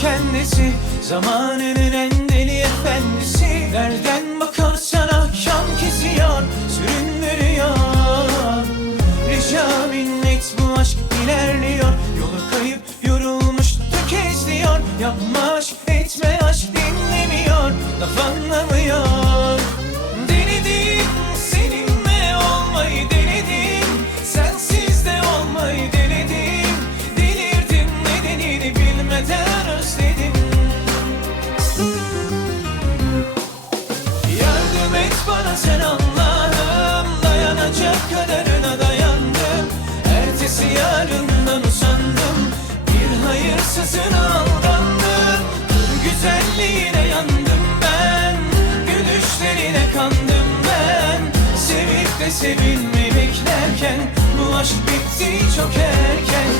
kendisi. Zamanının en deli efendisi. Nereden bakarsan akşam kesiyor Süründürüyor Rica minnet bu aşk ilerliyor. Yolu kayıp yorulmuş tökezliyor Yapma aşk etme aşk dinlemiyor. Laf anlamıyor. Denedim seninle olmayı denedim. Sensiz de olmayı denedim. Delirdim nedenini bilmeden sen Allah'ım. Dayanacak kadarına dayandım. Ertesi yarından usandım. Bir hayırsızın aldandım. Güzelliğine yandım ben. Gülüşlerine kandım ben. Sevip de sevilmeyi beklerken Bu aşk bitti çok erken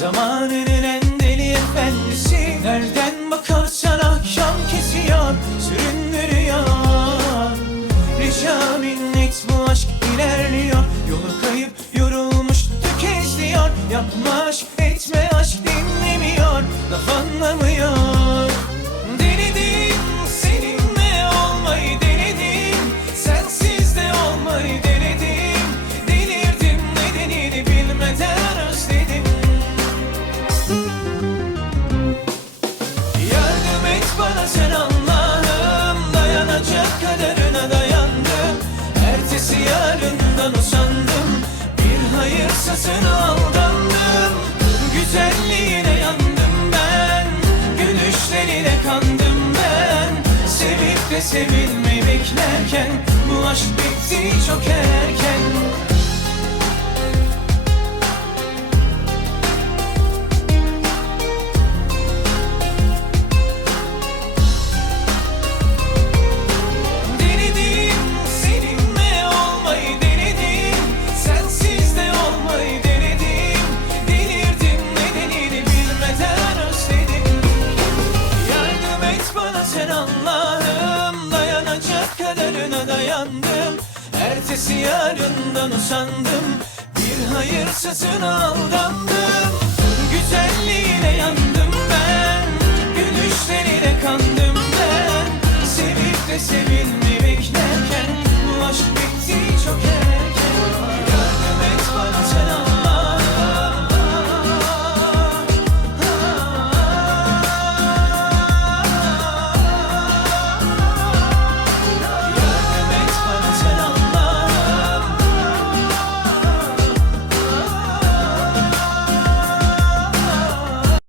Zamanının en deli efendisi. Nereden bakarsan akşam kesiyor Süründürüyor Rica minnet bu aşk ilerliyor. Yolu kayıp yorulmuş tökezliyor. Yapma yarından usandım. Bir hayırsızın aldandım. Güzelliğine yandım ben. Gülüşlerine kandım ben. Sevip de sevilmeyi beklerken Ertesi yarından usandım. Bir hayırsızın aldandım. Güzelliğine yandım